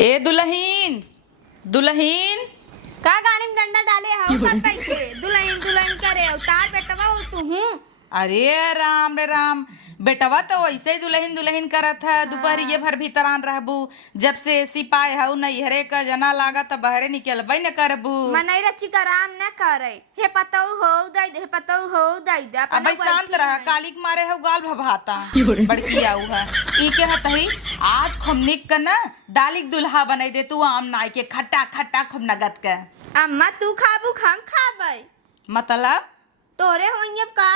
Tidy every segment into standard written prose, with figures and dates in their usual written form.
ए दुल्हीन दुल्हीन का गाड़ी में डंडा डाले हो कब पैसे दुल्हन दुल्हन करे उतार बेटवा हो तू हूँ। अरे राम रे राम बेटवा तो वैसे ही दुल्हीन दुल्हीन करत है। दोपहर ये भर भीतरान रहबू जब से एसी पाए हऊ नैहरे का जना लागा तो बहरे निकलबे न करबू। मनई रच्ची का राम न करे हे पतऊ हो दई दे हे पतऊ हो दई दे अब शांत रह कालिक मारे है गाल भभाता बड़की आऊ है ई के हतही आज खुमनिक का ना दालिक दुल्हा बनाई दे तू आम नाई के खट्टा खट्टा खूब नगद के। अम्मा तू खाबू हम खाबै मतलब तोरे होइए का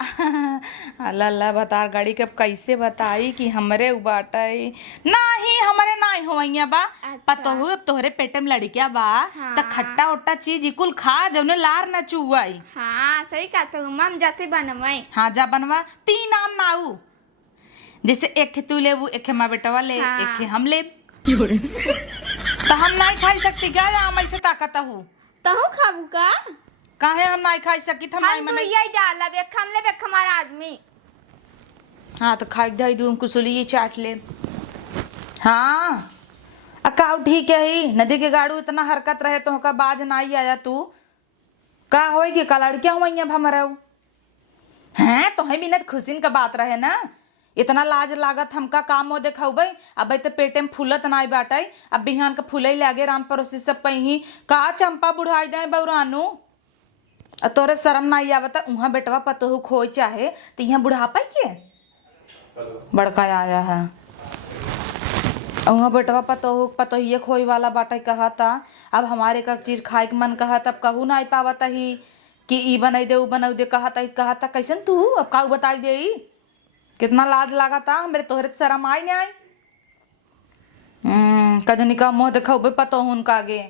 अल्लाह अल्लाह बता गाड़ी कब कैसे बताई कि हमरे उबाटाई नहीं हमरे नहीं होइया बा। अच्छा। पतो हो अब तोहरे पेटे में लड़किया बा हाँ। त खट्टा उट्टा चीज इकुल खा जौने लार न चुआई। हाँ सही कहा तो मम जाते बनवाई। हाँ जा बनवा तीन आम नाऊ जैसे एक तू लेबू एक माँ बेटवा ले हाँ। एक हम ले तो हम नहीं खाई सकती क्या आम ऐसे ताकत हूँ तहु खाबू का काहे हम नहीं खाई सकी हम नहीं हम मने। यही डाला बेख हम ले बेख हमारा आदमी। हाँ तो खाई दई दूम कुसुली ये चाट ले। हाँ अकाउ ठीक है ही नदी के गाड़ू इतना हरकत रहे तो का बाज नहीं आया तू का होएगी का लड़कियां हुई अब हमारा हैं तो है मिनट खुशिन का बात रहे ना इतना लाज लागत हमका काम हो देखा भाई अब तो पेटे में फूलत नाई बाटाई अब बिहान का फूले लागे रान पड़ोसी सब कहीं का चंपा बुढ़ाई दे बउरानू तोरे शर्म नहीं आवता उहाँ बेटवा पतोहू खोई चाहे तो यहाँ बुढ़ापा के बड़का आया है उहाँ बेटवा पतोहू पतोहिए खोई वाला बाटा कहता अब हमारे का चीज खाए के मन कहता अब कहू नहीं पावता ही कि ई बनाई दे ऊ बनाई दे कहता कैसन तू अब काऊ बताई दे कितना लाज लगाता हमरे तोहरे शर्म आई नहीं आई कजनी का मुँह देखा पतोहून का आगे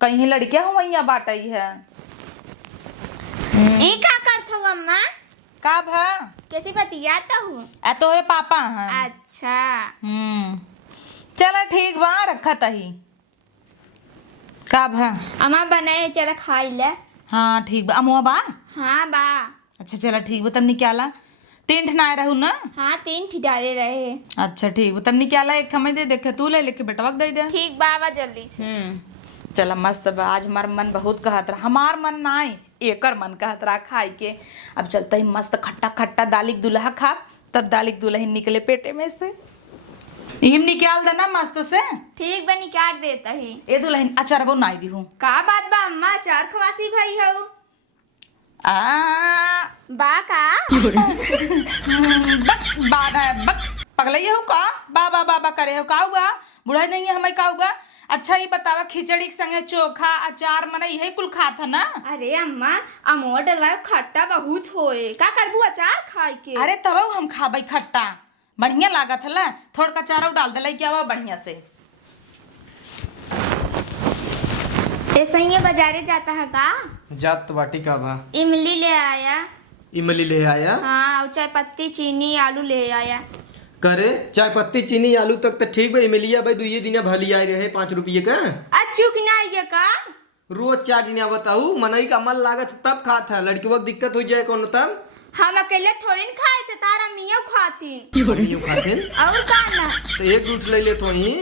कहीं लड़कियां हुआ बाटई है। ई का करत हो अम्मा का भा कैसी बतियाता हूँ। आ तोहरे पापा हैं। अच्छा चला ठीक बा रखा तही का भा अम्मा बनाए चला खाई ले। हाँ ठीक बा अमुआ बा। हाँ बा अच्छा चला ठीक बा तब निकाला तीन ठनाए रहू ना। हाँ तीन ठिडाले रहे। अच्छा ठीक बा तब निकाला एक हमें दे देखे तू ले लेके बेटवा दे दे। ठीक बाबा जल्दी से। चला मस्त बा आज हमार मन बहुत कहत रहा हमार मन नाई एकर मन कहत रहा खाई के। अब चलता ही मस्त खट्टा खट्टा दालिक दुल्हा खा तब दालिक दुल्हन निकले पेटे में से हिम निकाल देना मस्त से। ठीक बा निकाल देता ही। ए दुल्हन अचार वो नाई दी हूँ का बात बा अम्मा चार खवासी भाई हो बा का बक पगलैया हो का बाबा बाबा करे हो का हुआ बुढ़ाई देंगे हमें का हुआ। अच्छा ये बतावा खिचड़ी के संगे चोखा अचार मना यही कुल खात है ना। अरे अम्मा अमोर डलवाए खट्टा बहुत होए का करबू अचार खाए के। अरे तब हम खाबई खट्टा बढ़िया लागत है थोड़ा का चारा डाल दे क्या हुआ बढ़िया से। ऐसे ही बाजारे जाता है का जात तो बाटी का भा इमली ले आया। इमली ले आया हाँ और चाय पत्ती चीनी आलू ले आया। करे चाय पत्ती चीनी आलू तक तो ठीक भाई मिलिया भाई दुए दिन भली आई रहे 5 रुपये का अच्छू की ना ये का रोज 4 दिन बताऊ मनई का मन लागत तब खात है लड़की वक्त दिक्कत हो जाए कौन तब हम अकेले थोड़ी न खाए थे तारा मियाँ खाती मम्मियों खातिन और का ना तो एक दूठ ले ले तो ही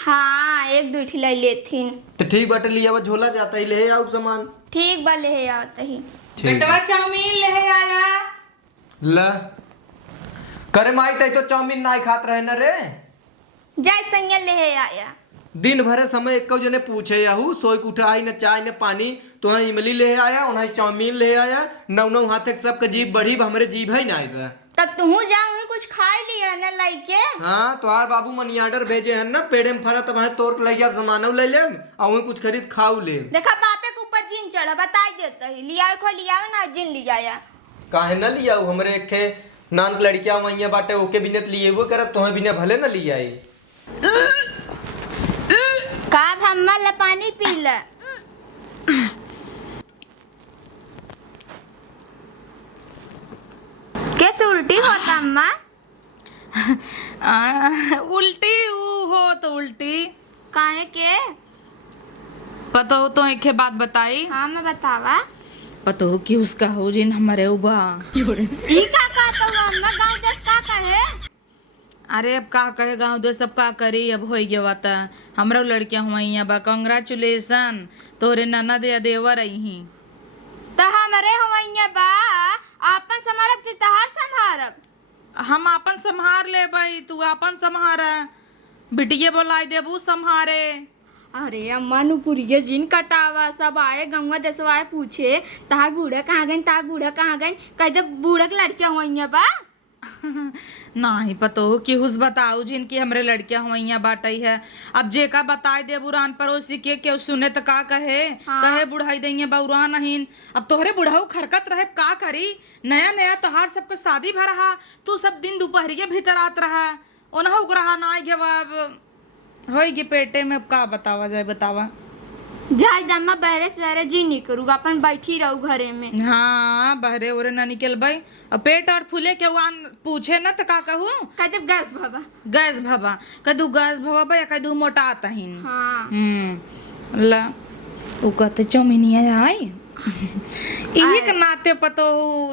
हाँ एक दूठी ले लेथिन तो ठीक बाटे लिया वो झोला जाता ही ले आओ सामान ठीक बा ले आता ही। बेटवा चाउमीन ले आया ला करे माई तई तो चाउमीन ना खात रहे न रे जाय संगे ले आया। दिन भरे समय एक जने पूछे याहू सोई उठाई न चाय न पानी तो इमली ले आया उन्हें चाउमीन ले आया नौ नौ हाथ सबके जीभ बढ़ी हमरे जीभ है ना तब तू जाऊँ कुछ खाई लिया न लाइके। हाँ तोहार बाबू मनी ऑर्डर भेजे हैं ना पेड़े में फरा तब तोड़ के ले सामान ले ले और कुछ खरीद खाऊ ले देखा बापे के ऊपर जिन चढ़ा बताई देता ही लिया खो लिया ना जिन लिया काहे न लिया हमरे खे नान लड़कियां वही बाटे ओके बिना लिए वो करब तुम्हें बिना भले न लिया का हम्मा ला पानी पी ले कैसे उल्टी होता अम्मा उल्टी हो तो उल्टी काहे के पता हो तो एक बात बताई। हाँ मैं बतावा पता हो कि उसका हो जिन हमारे उबा ई का कहता हुआ अम्मा गांव देश का कहे अरे अब का कहे गाँव दे सब का करी, अब हो गया था हमरा लड़कियां हुआ बा। कांग्रेचुलेसन तोरे ननद या देवर रही। तो हमरे हवैया बा आपन समारब की तहार संभारब। हम अपन संभार ले भाई, तू अपन संभार। बिटिया बोलाई देबू संभारे। अरे अम्मा नुपुरिया जिन कटावा सब आए गंगा देसवा आए पूछे तार बूढ़ा कहाँ गई, तार बूढ़ा कहाँ गई, कह दे बूढ़ा की लड़कियां हुई बा। नहीं पतो कि हुस बताऊ जिनकी हमरे लड़कियां हुई बाटई है। अब जे का बताए दे बुरान पड़ोसी के सुने तो का कहे। हाँ। कहे बुढ़ाई दइए बउरा नहीं। अब तोहरे बुढ़ाऊ खरकत रहे का करी। नया नया तोहार सबके शादी भर रहा, तू सब दिन दोपहरिया भीतर आत रहा, ओनहु रहा ना जवाब होगी पेटे में। अब का बतावा जाए बतावा। जाय दम्मा बहरे सहरे जी नहीं करूँगा, अपन बैठी रहू घरे में। हाँ बहरे ओरे ना निकल भाई। और पेट और फूले के वान पूछे न तो का कहू। कहते गैस बाबा। गैस भवा कदू गैस भवा बा या कदू मोटा तहीन। हाँ ला उ कहते चौमिनिया आई इही के नाते पतो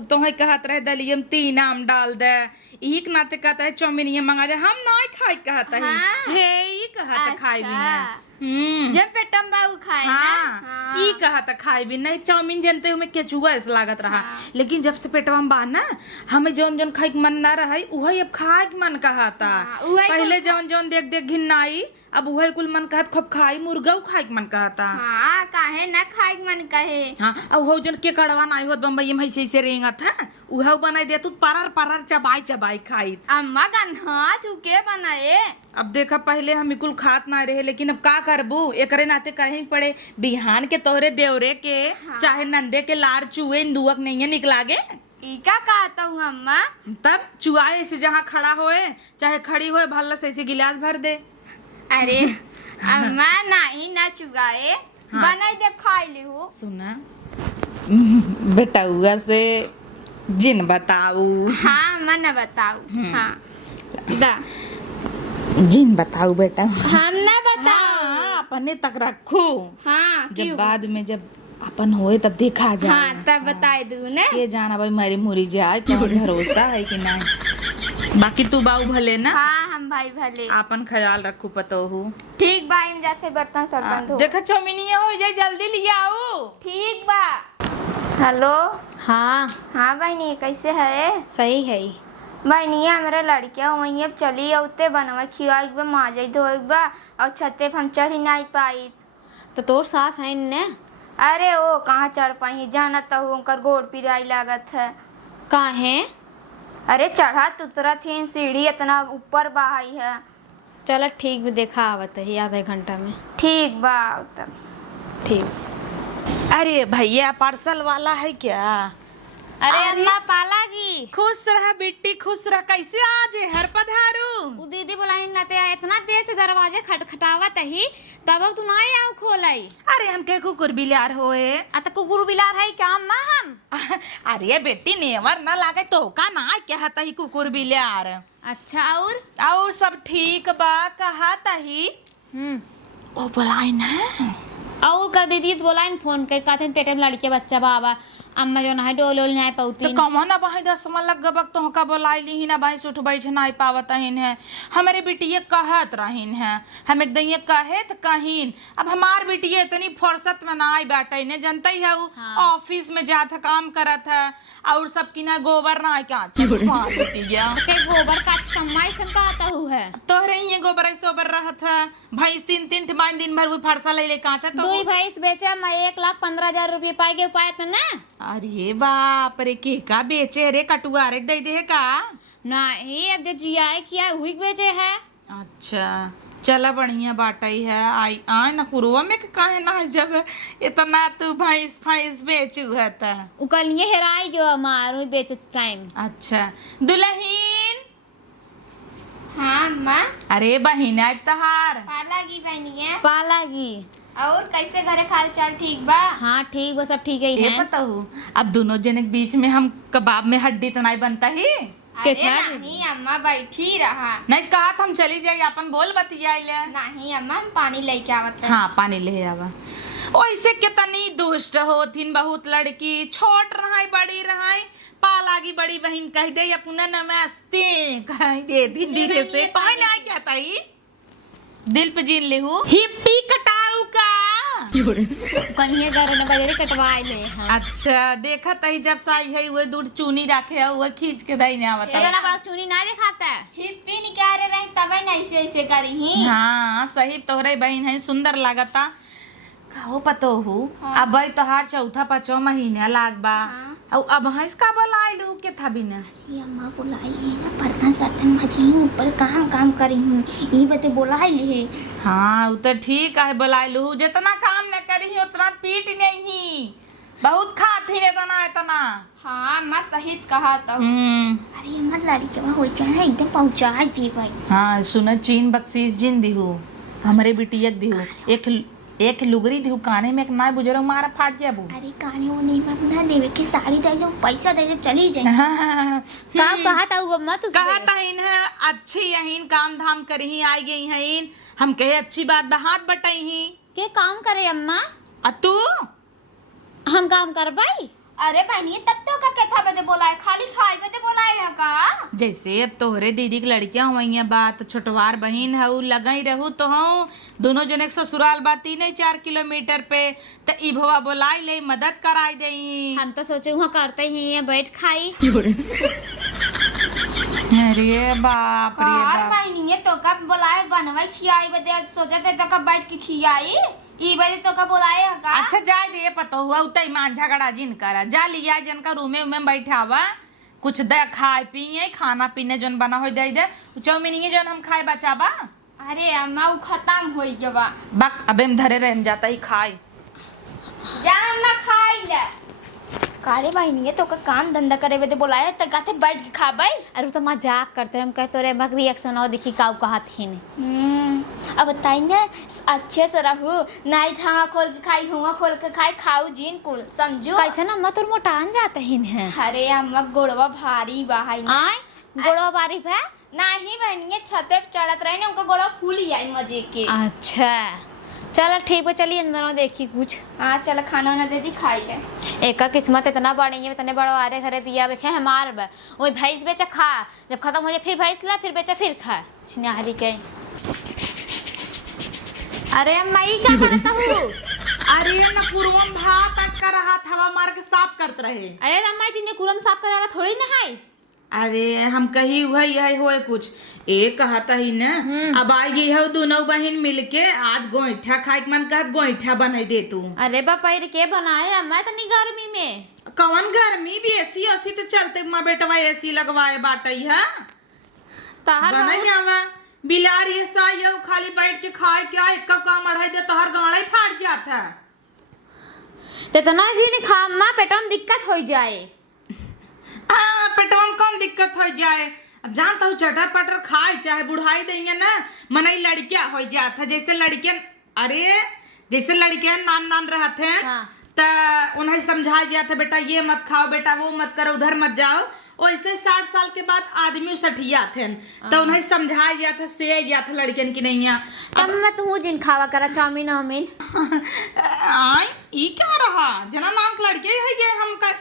तोहे कहत रहे दलियम 3 आम डाल दे। इही के नाते कहत रहे चौमिनिया मंगा दे। हम नहीं खाई कहत है। हाँ। हे ई कहत खाई भी ना। जब पेटम बाबू खाए हाँ, ना। ई कहत खाई भी नहीं। चाउमीन जनते हुए केचुआ ऐसा लागत रहा। हाँ। लेकिन जब से पेटवा में बा ना, हमें जौन जौन खाई के मन ना रहा वही अब खाए के मन कहता। हाँ, उहे पहले कुल जौन जौन देख देख घिन्नाई, अब वही कुल मन कहत खूब खाई। मुर्गा खाए के मन कहता। हाँ काहे ना खाए के मन कहे। हाँ अब वो जौन के कड़वा ना होत बम्बई में ऐसे ऐसे रेंगत है, उहे बनाई दे तू परर परर चबाई चबाई खाई। अम्मा गन्हा चुके बनाए। अब देखा पहले हम कुल खात ना रहे, लेकिन अब का करबू एकरे नाते कहीं पड़े। बिहान के तोहरे देवरे के हाँ। चाहे नंदे के लार चुए दुअक नहीं निकलागे। इका कहता हूँ अम्मा। तब चुआए से जहाँ खड़ा होए चाहे खड़ी होए भल्ला से ऐसे गिलास भर दे। अरे अम्मा नहीं ना चुगाए। हाँ। बनाई दे खाई ली हो। सुना बेटुआ से जिन बताऊ। हाँ अम्मा न बताऊ। हाँ दा जिन बताऊ बेटा। हम ना बताऊ। हाँ, अपने तक रखू। हाँ जब क्यों? बाद में जब अपन होए तब देखा जाए। हाँ तब बताए दू ने। के जाना भाई मारी मुरी जाए कौन भरोसा है कि नहीं। बाकी तू बाऊ भले ना हाँ हम भाई भले। आपन ख्याल रखू पतोहू। ठीक बा हम जाते बर्तन सर्तन धो। देखा चौमिनिया हो जाए जल्दी ले आओ। ठीक बा। हेलो। हाँ हाँ बहनी कैसे है? सही है। बहनिया हमारे लड़कियां वहीं अब चली औते बनवा खिया एक बार माजे धोए बा और छते पे हम चढ़ ही नहीं पाई। तो तोर सास है ने? अरे वो कहाँ चढ़ पाई, जाना तो उनकर गोड़ पिराई लागत है। काहे? अरे चढ़त उतरत ही सीढ़ी इतना ऊपर बहाई है। चलो ठीक भी देखा आवत है आधे घंटा में। ठीक बा तब। ठीक। अरे भैया पार्सल वाला है क्या? अरे अम्मा पालागी। खुश रहा बेटी खुश रहा। कैसे आज हर पधारू? वो दीदी बोलाई नते इतना देर से दरवाजे खटखटावत ही तब तू ना आऊ खोलाई। अरे हम के कुकुर बिलार होए। आ तो कुकुर बिलार है क्या अम्मा हम? अरे बेटी नेवर ना लागे तो का ना कहता ही कुकुर बिलार। अच्छा और सब ठीक बा कहता ही। ओ बोलाई ना और का दीदी बोलाई फोन के कहते पेटे में लड़के बच्चा बाबा अम्मा जो ना है डोल ओल नहीं पौती। तो कमा ना बहाई 10 मन लग गबक तो का बोलाई ली ही ना भाई सुठ बैठे ना पावत हिन है। हमारे बिटिया कहत रहिन है हम एकदम ये कहे तो कहीन। अब हमार बिटिया इतनी फुर्सत में ना आई बैठे ने जनता ही है हाँ। ऑफिस में जात काम करत है और सब की ना गोबर ना क्या बिटिया के गोबर काच कमाई सन का आता हु है। तोहरे ही गोबर सोबर रहत है। भैंस 3 ठिमाइन दिन भर वो फरसा ले ले काचा तो दो भैंस बेचे मैं 1,15,000 रुपये पाई के उपाय तो ना। अरे बाप रे के का बेचे रे कटुआ रे दे दे का नहीं अब जो जिया किया हुई बेचे है। अच्छा चला बढ़िया बाटाई है। आई आए ना कुरुआ में काहे ना जब इतना तू भैंस भैंस बेचू है ता उकलिए हेराई जो मारू बेचे टाइम। अच्छा दुल्हन। हाँ अम्मा। अरे बहिन अब तहार पालागी बहनिया। पालागी। और कैसे घरे खाल चाल ठीक बा? हाँ ठीक वो सब ठीक है ये बताऊ अब दोनों जने के बीच में हम कबाब में हड्डी तो नहीं बनता ही। अरे कितना? नहीं अम्मा बैठी रहा। नहीं कहा हम चली जाए अपन बोल बतिया ले। नहीं अम्मा हम पानी लेके आवत रहे। हाँ पानी ले आवा। ओइसे कितनी दुष्ट होथिन बहुत लड़की, छोट रहाई बड़ी रहाई, पालागी बड़ी बहन कह दे अपना नमस्ते कह दे दिन धीरे से कहीं ना क्या ताई दिल पे जीन लेहू हिप्पी कटारू का कहीं घर न बजरी कटवाए ले हाँ। अच्छा देखा तही जब साई है वो दूध चूनी रखे है वो खींच के दही ना इतना बता। बड़ा चुनी ना दिखाता है। हिप्पी निकाले रहे तबे ना ऐसे ऐसे करी ही। हाँ सही तोहरे बहन है सुंदर लागता कहो पतो हूँ अब भाई तोहार चौथा पांचवा महीना लाग बा और अब हंस का बोला आइलू के था बिना ये अम्मा बुलाई ली ना बर्तन सर्तन मजी ऊपर काम करी हूँ ये बते बुलाई ली। हाँ वो तो ठीक है बोलाइलू जितना काम न करी उतना पीट नहीं बहुत खाती इतना इतना। हाँ अम्मा सही कहा तो। हम्म अरे अम्मा लड़की वहाँ हो जाए ना एकदम पहुँचा दी भाई। हाँ सुन चीन बख्शीश जिन दिहू हमारे बिटियक दिहू एक लुगरी दिहू काने में एक नाय बुजरो मारा फाट जाबू। अरे काने वो नहीं मत ना देवे के साड़ी दे दो पैसा दे दो चली जाए। का कहा था वो अम्मा तुझसे? कहा तहीन है अच्छी यहीन काम धाम करही आई गई हैं हम कहे अच्छी बात बात बटाई के काम करे अम्मा? तू हम काम कर पाई? अरे बहनी तब तो का था बदे बोलाए खाली खाई बदे बोलाए है का। जैसे अब तोहरे दीदी की लड़कियां हुई बात छोटवार बहन है लगई रहू तो हूँ दोनों जने के ससुराल बा 3-4 किलोमीटर पे तो इभवा बोलाई ले मदद कराई दे। हम तो सोचे वहाँ करते ही बैठ खाई। अरे बाप रे और बाप बहनी तो कब बोलाए बनवाई खियाई बदे सोचा थे तो कब बैठ के खियाई ई बजे तो का बोलाए है का। अच्छा जाए दे पतो हुआ उतई मान झगड़ा जिन करा जा लिया जन का रूमे में बैठावा कुछ दे खाए पिए खाना पीने जन बना हो दे चौमिन जन हम खाए बचाबा। अरे अम्मा वो खत्म हो जबा बक अबे हम धरे रहे हम जाता ही खाए जा अम्मा खाई ले। काले बहनी तो का काम धंधा करे बदे बोलाए तो गाते बैठ के खाबे। अरे तो मजाक करते हम कहते रे मग रिएक्शन और देखी काऊ कहा थी अब बताई ना अच्छे से रहू नहीं था खोल के खाई हुआ खोल के खाई खाऊ जीन कुल समझो। कैसे ना अम्मा तुर मोटान जाते ही है। अरे अम्मा गोड़वा भारी बाहाई आय गोड़वा बारीफ है नहीं बहनी छते पे चढ़त रहे ना उनका गोड़ा फूल ही आई मजे के। अच्छा चलो ठीक है चलिए अंदर देखी कुछ। हाँ चल खाना वाना दे दी खाई ले। एक का किस्मत इतना बढ़ेंगे इतने बड़ो आरे घरे पिया बेखे हमार बा वही भैंस बेचा खा जब खत्म हो जाए फिर भैंस ला फिर बेचा फिर खा छिनाहरी के। अरे अम्मा ये क्या करता हूँ? अरे न पूर्वम भात अटका रहा हवा मार के साफ करते रहे। अरे अम्मा इतने कुरम साफ करा रहा थोड़ी ना है। अरे हम कही वही है होए कुछ एक कहता ही ना अब आई गई है दोनों बहन मिलके आज गोईठा खाए के मन कहत गोईठा बना दे तू। अरे बापा ये के बनाए अम्मा इतनी गर्मी में कौन गर्मी भी एसी एसी तो चलते माँ बेटवा एसी लगवाए बाटई है ताहर बना जावा बिलार ये सा ये खाली बैठ के खाए क्या एक कप काम अढ़ाई दे तो हर गाड़ा ही फाट जाता है। तो इतना जी ने खा अम्मा पेटों में दिक्कत हो जाए। पेटवा में कम दिक्कत हो जाए अब जानता हूँ चटर पटर खाए चाहे बुढ़ाई देंगे ना मनई लड़कियां हो जाता जैसे लड़कियां अरे जैसे लड़कियां नान रहते हैं हाँ। तो उन्हें समझा जाता बेटा ये मत खाओ बेटा वो मत करो उधर मत जाओ वैसे 60 साल के बाद आदमी सठिया थे तो उन्हें समझाया जाता से जाता लड़कियन की नहीं है। अब मैं तू जिन खावा करा चाउमीन वाउमीन आई ई क्या रहा जना नाम के लड़के है ये हम का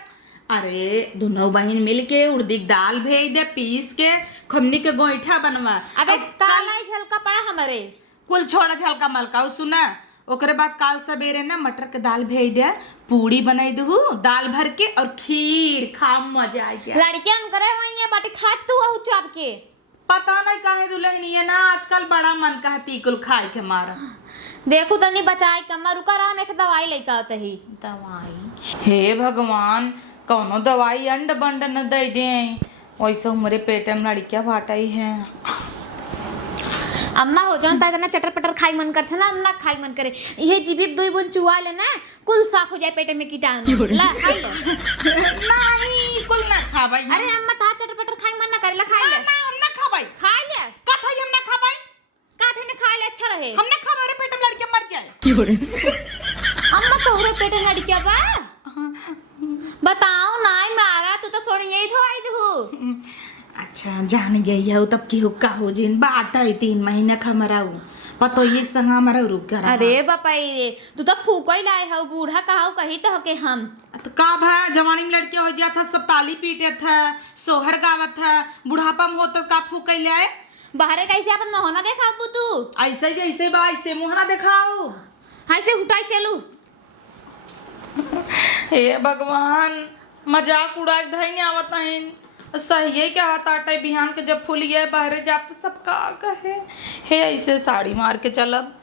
अरे दोनों बहन मिलके उड़दी की दाल भेज दे पीस के खमनी के गोईठा बनवा। अबे काला ही झलका पड़ा हमारे कुल छोड़ा झलका मलका और सुना ओकरे बाद काल सवेरे ना मटर के दाल भेज दे पूड़ी बनाई दहू दाल भर के और खीर खा मजा आ जाए। लड़कियां करे वही है बाटी खा तू आहू चाप के पता नहीं काहे दुल्हनी है ना आजकल बड़ा मन कहती कुल खाए के मारा देखू तनी बचाई कम्मा रुका रहा मैं दवाई लेके आते ही दवाई हे भगवान कौनो दवाई अंड बंड न दे दे वैसे हमारे पेट में लड़कियां भाटाई है। अम्मा हो जाओ इतना चटर पटर खाई मन करते ना ना खाई मन करे ये जीबी दो बुन चुआ ले ना कुल साफ हो जाए पेट में कीटाणु ला खाई ले नहीं कुल ना खा भाई। अरे अम्मा था चटर पटर खाई मन ना करे ला खाई ले ना हम ना खा भाई खाई ले का था हम ना खा भाई का थे ने खाई ले अच्छा रहे हम ना खा मेरे पेट में लड़के मर जाए। अम्मा तोहरे पेट में लड़कियां बा बताओ ना मारा तू तो छोड़ी यही तो आई दू। अच्छा जान गई है तब की हुक्का हो जिन बाटा 3 महीना खमराऊ पतो ये संग हमारा रुक कर अरे बापाई रे तू तो फूको ही लाए हो बूढ़ा कहा कही तो के हम तो का भाई जवानी में लड़कियां हो गया था सब ताली पीटे था सोहर गावत था बुढ़ापा में हो तो का फूक ले आए बाहर कैसे अपन मोहना देखा तू ऐसे ही ऐसे बा ऐसे मुहना दिखाओ ऐसे उठाई चलू हे भगवान मजाक उड़ा के धई आवत नहीं सही है क्या हाथ बिहान के जब फूल गए बाहरे जाते सब का कहे हे ऐसे साड़ी मार के चलब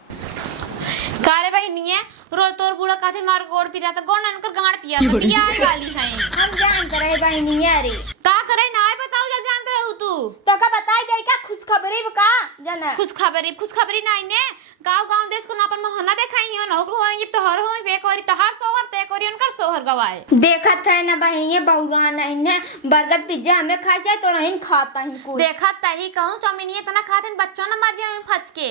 कारे भाई नहीं है रोज तोर बूढ़ा काथे मार गोड़ पिया तो गोड़ ननकर गाड़ पिया तो पिया वाली है हम जानते रहे भाई नहीं है रे का करे ना बताओ जब जानते रहू तू तो का बताई दे का खुशखबरी का जाना खुशखबरी नहीं ने गांव देश को ना अपन मोहना देखाई हो ना हो ये तो हर हो बे करी तो हर सोहर ते करी उनकर सोहर गवाए देखत है ना बहन ये बहुरा नहीं ने बर्गर पिज्जा हमें खाई जाए तो नहीं खाता ही कुछ देखत तही कहूं चौमिन इतना खाते बच्चों ना मर जाए फंस के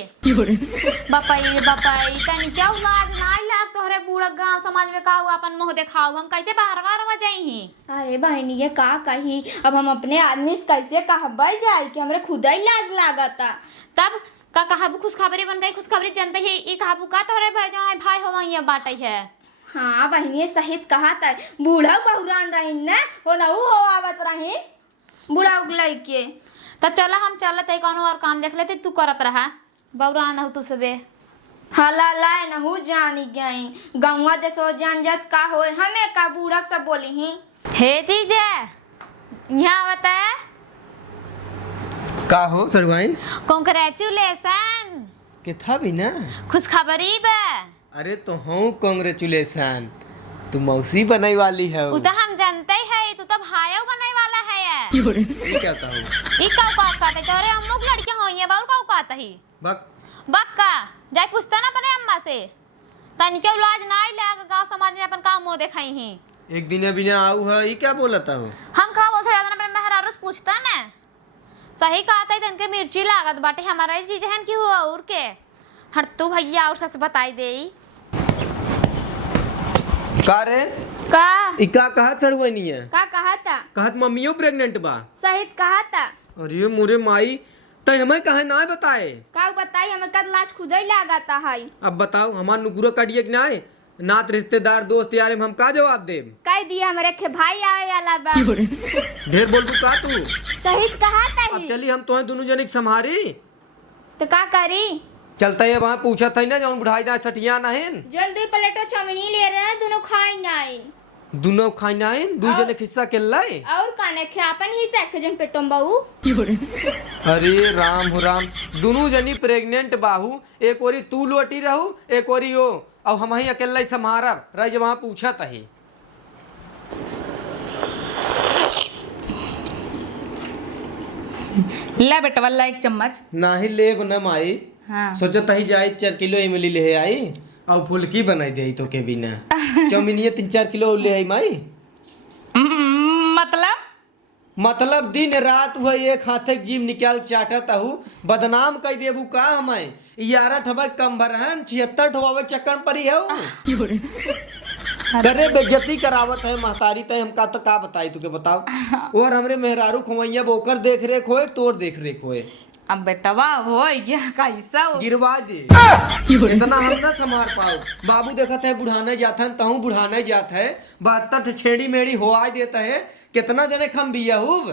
बापाई तनी क्या लाज नहीं लाग तोहरे बूढ़ा गांव समाज में का हुआ अपन मुंह दिखाओ हम कैसे बाहर हो जाई ही अरे बहन ये का कही अब हम अपने आदमी से कैसे कहबई जाए कि हमरे खुदा ही लाज लागता तब का कहाबू खुशखबरी बन गई खुशखबरी जनते ही ई कहाबू का तोहरे भाई जो है भाई होवा ये बाटई है हाँ बहन ये सहित कहा था बूढ़ा बहुरान रही न हो ना हो आवत रही बूढ़ा उगलई के तब चला हम चलत है कोनो और काम देख लेते तू करत रहा बौरा न हो तू सबे हला लाए न हूँ जानी गई गौवा देसो जानजत का होए हमें का बूढ़ा सब बोली ही हे जीजे यहाँ बता का हो सरवाइन कांग्रेचुलेशन के था भी ना खुशखबरी बा अरे तो हूँ कांग्रेचुलेशन तू मौसी बनाई वाली है उ तो हम जानते ही है तू तो भाइयों बनाई वाला है ये क्या कहूँ ई का कहता है तोरे हम लोग लड़के होई है बाउर का कहता ही बक बक्का जाय पूछता ना बने अम्मा से तनी के लाज नहीं लाग गांव समाज में अपन काम मुंह देखाई ही एक दिन अभी ना आऊ है ये क्या बोलता हूँ हम का बोलते ज्यादा ना मेहरारूस पूछता ना सही कहता है तनके मिर्ची लागत बाटे हमारा इस चीज है कि हुआ और के हट तू भैया और सबसे बताई दे का रे का इका कहा चढ़वनी है का कहा था कहत मम्मियों प्रेग्नेंट बा सहित कहा था अरे मोरे माई तो हमें कहे ना बताए का बताई हमें कद लाज खुदा ही लागता है अब बताओ हमार नुकुरा काटिए कि ना नात रिश्तेदार दोस्त यार हम का जवाब दे कह दिया हमारे के भाई आवे वाला बा ढेर बोलबू का तू सहित कहा था अब चली हम तो दोनों जने के संभारी तो का करी चलता है वहाँ पूछा था ना जौन बुढ़ाई दा सठिया नहीं जल्दी प्लेटो चौमिनी ले रहे हैं दोनों खाई नहीं दोनों खाई नहीं दू जने हिस्सा के लाई और काने खे अपन ही से जन पेटम बाऊ अरे राम हो राम दोनों जनी प्रेग्नेंट बाहू एक ओरी तू लोटी रहू एक ओरी ओ और हम ही अकेला ही संभारब रह जब वहाँ पूछा तही ला बेटवा ला एक चम्मच ना ही ले बना माई हाँ सोचत ही जाए 4 किलो इमली ले आई और फुलकी बनाई दे तो के बिना चौमिनिया 3-4 किलो ले आई माई मतलब दिन रात हुआ एक हाथे जीव निकाल चाटत हूँ बदनाम कह देबू का हमें 11 ठबा कम भरहन 76 ठोवावे चक्कर परी है करे बेइज्जती करावत है महतारी तय हमका तो का बताई तुके बताओ और हमरे मेहरारू खुमैया बोकर देख रेख होए तोर देख रेख होए अब बेटवा हो गया कैसा हो गिरवा दे इतना हम ना संभाल पाओ बाबू देखत है बुढ़ाने जात है तहू बुढ़ाने जात है 72 छेड़ी मेड़ी होआ देता है कितना जने खम बिया हुब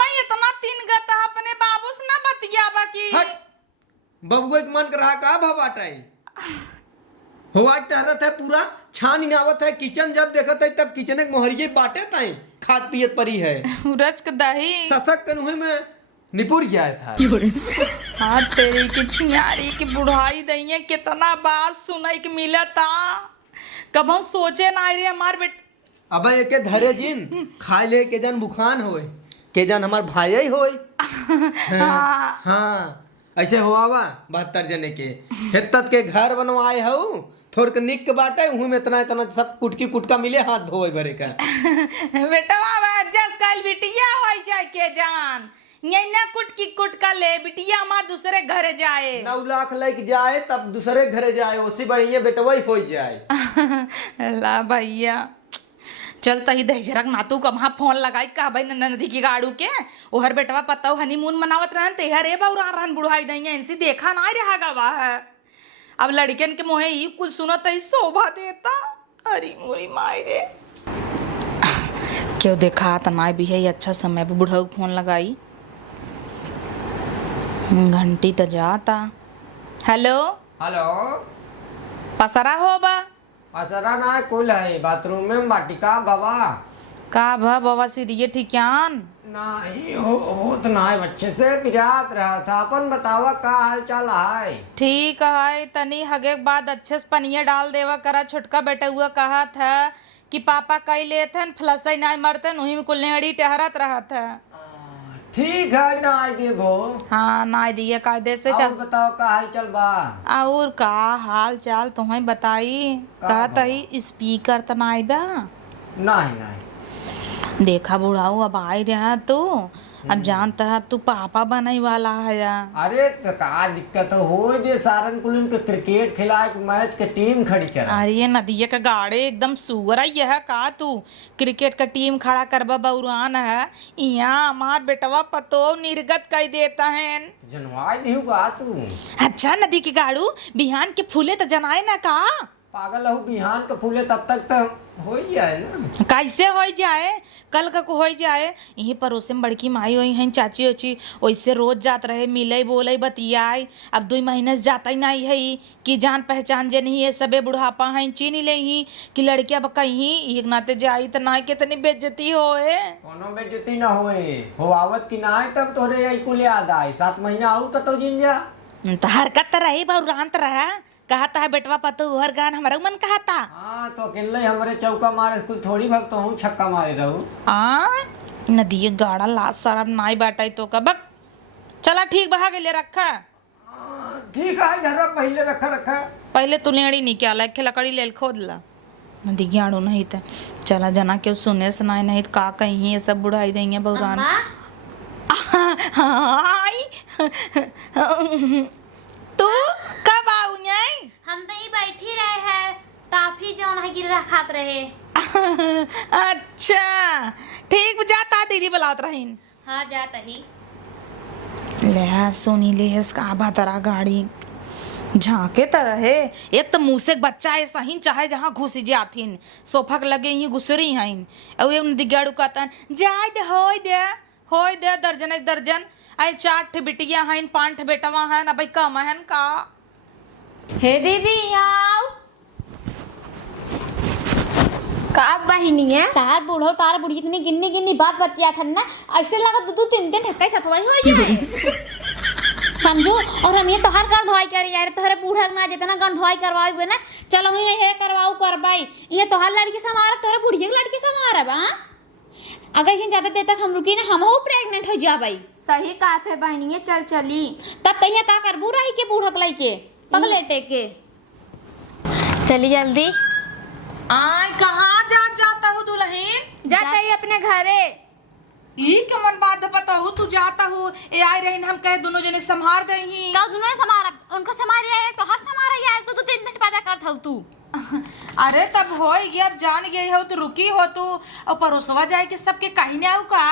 मैं इतना तीन गता अपने बाबू से ना बतिया बाकी हट बबुआ के मन कर रहा का भबाटाई होआ टहरत है पूरा छान इनावत है किचन जब देखत है तब किचन के मोहरिये बाटे ताई खाद पियत परी है रच के दही ससक कन्हुए में निपुर गया था हाँ तेरी की छियारी की बुढ़ाई दइए कितना बात सुनाई के मिला था कब हम सोचे ना रे हमार बेट अब एक धरे जिन खा ले के जन बुखान होए के जन हमार भाई ही होए हाँ ऐसे हुआ 72 जने के हेतत के घर बनवाए हो थोड़ के निक के बाटे हूँ में इतना इतना सब कुटकी कुटका मिले हाथ धोए भरे का बेटा एडजस्ट कल बिटिया हो जाए के जान यही ना कुटकी कुटका ले बिटिया हमार दूसरे घरे जाए 9 लाख लेके जाए तब दूसरे घरे जाए उसी बढ़िया बेटवा ही हो जाए ला भैया चल तही दहजरक नातू कहाँ फोन लगाई का भाई नदी की गाड़ू के ओहर बेटवा पता हनीमून मनावत रहन तेहर ए बौरा रहन बुढ़ाई दइया इनसे देखा ना रहा गवा है। अब लड़कन के मोहे ई कुल सुनत ही शोभा देता। अरे मोरी माई रे क्यों देखा तना भी है अच्छा समय पे बुढ़ऊ फोन लगाई घंटी तो जाता। हेलो हेलो पसरा हो बा असरा ना कुल है बाथरूम में बाटिका बाबा का भा बाबा सिरिये ठिकान नहीं हो तो ना बच्चे से बिरात रहा था। अपन बतावा का हाल चाल है। ठीक है तनी हगे के बाद अच्छे से पनिया डाल देवा करा। छोटका बेटा हुआ कहा था कि पापा कई लेथन फ्लसई नहीं मरतन वही में कुल नेड़ी टहरत रहा था। ठीक है ना देबो। हाँ ना दिए कायदे से और बताओ का हाल चाल बा। और का हाल चाल तुम्हें बताई कहता ही स्पीकर तो नहीं बा। नहीं नहीं देखा बुढ़ाऊ अब आई रहा तो अब जानता है अब तू पापा बनने वाला है या। अरे तो का दिक्कत हो दे सारन कुल के क्रिकेट खिलाए के मैच के टीम खड़ी कर। अरे ये नदिया का गाड़े एकदम सुअर है का तू क्रिकेट का टीम खड़ा करबा बउरान है यहाँ हमार बेटवा पतो निर्गत कर देता है। जनवाई दिहु का तू। अच्छा नदी की गाड़ू बिहान के फूले तो जनाए ना का पागल हो बिहान के फूले तब तक तो हो ही जाए ना। कैसे हो जाए कल का को हो जाए। यहीं पड़ोसे में बड़की माई हुई हैं चाची उची वैसे रोज जात रहे मिले बोले बतियाए। अब 2 महीने से जाता ही नहीं है कि जान पहचान जे नहीं है सबे बुढ़ापा हैं चीन ले ही कि लड़किया अब कहीं एक नाते जाई तो ना कितनी बेइज्जती होए। कोनो बेइज्जती ना हो आवत की ना है तब तोरे यही कुल याद आई 7 महीना आऊ कतो जिन जा। तो हरकत तो रही बहुरांत रहा कहता है बेटवा पतो हर गान हमारा मन कहता। हाँ तो अकेले हमारे चौका मारे कुल थोड़ी भक्त हूँ छक्का मारे रहूँ। नदी गाड़ा लाश सारा नाई बाटा तो कबक चला ठीक बहा गए रखा। ठीक है घर में पहले रखा पहले तू लेड़ी नहीं क्या लाइक लकड़ी ले खोद ला नदी गाड़ू नहीं था चला जना क्यों सुने सुनाए नहीं तो का कहीं ये सब बुढ़ाई देंगे बहुरान। तू कब आऊ न्याय हम तो ही बैठी रहे हैं टाफी जो है गिर खात रहे। अच्छा ठीक जाता दीदी बुलात रहीन। हाँ जाता ही ले सोनी ले का बतरा गाड़ी झांके तो रहे एक तो मुँह से बच्चा है सही चाहे जहाँ घुस जाथिन सोफा के लगे ही घुसरी हैं और दिगाड़ू कहता जाए होय दे दर्जन एक दर्जन आई 4 बिटिया हैं 5 बेटवा हैं अब कम है का। हे दीदी आओ का बहिनी है तार बूढ़ो तार बुढ़ी इतनी गिन्नी गिन्नी बात बतिया था ना ऐसे लगा 2-3 ठक्का सतवाई हो जाए समझो। और हम ये तोहर कर धोई कर यार तोहरे बूढ़ा ना जितना गन धोई करवाई हुए ना चलो ही नहीं करवाऊ करवाई ये तोहर लड़की से हमारा तोहरे बुढ़िया की लड़की से हमारा बा अगर कहीं ज्यादा देर तक हम रुकी ना हम हो प्रेग्नेंट हो जाबई। सही कहा थे बहनी चल चली तब कहिए का करबू रही के बूढ़क लाई के पगलेटे के चली जल्दी। आय कहाँ जाता हूँ दुल्हन जाते ही अपने घरे ई कमन बात पता हो तू जाता हो ए आई रहीन हम कहे दोनों जने संभार दही का दोनों समारा उनका समार यार तो हर समारा यार तो 3 दिन पैदा करत हो तू। अरे तब हो गया अब जान गई हो तो रुकी हो तू और परोसवा जाए कि सबके कहीं नहीं आऊ का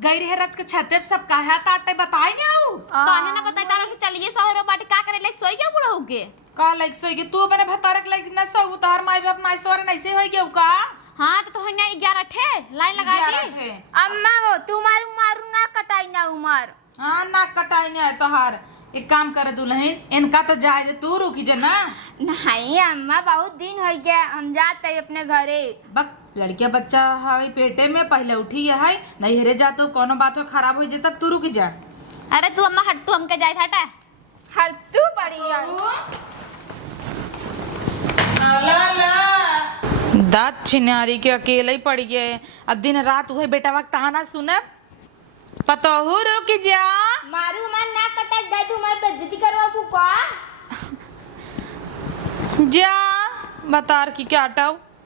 गई रहे रच के छते पे सब कहा ताटे बताई नहीं आऊ काहे ना बताई तारो से चलिए सौरो बाटी का करे ले सोई क्या बुढ़ा हो के का लाइक सोई तू मैंने भतारक लाइक न सो उतार माई बाप नाई सोरे नहीं से होई गयो का। हाँ तो तोहने 11 ठे लाइन लगा दी। अम्मा हो तू मारू ना कटाई ना उमर। हाँ ना कटाई नहीं तोहार एक काम करे दुल्हन इनका तो जाए दे तू रुकी जा ना। नहीं अम्मा बहुत दिन हो गया हम जाते हैं अपने घरे। बक लड़किया बच्चा है पेटे में पहले उठी है नहीं हेरे जा तो कोनो बात हो खराब हो जाए तब तू रुकी जा। अरे तू अम्मा हट तू हमके जाए था हर तू पड़ी दांत छिनारी के अकेले ही पड़ गए अब दिन रात वही बेटा वक्त ताना सुने पतहू रुक जा मारू मन ना कटक गई तुम्हारी बेइज्जती करवाबू का जा बतार की क्या हटाऊ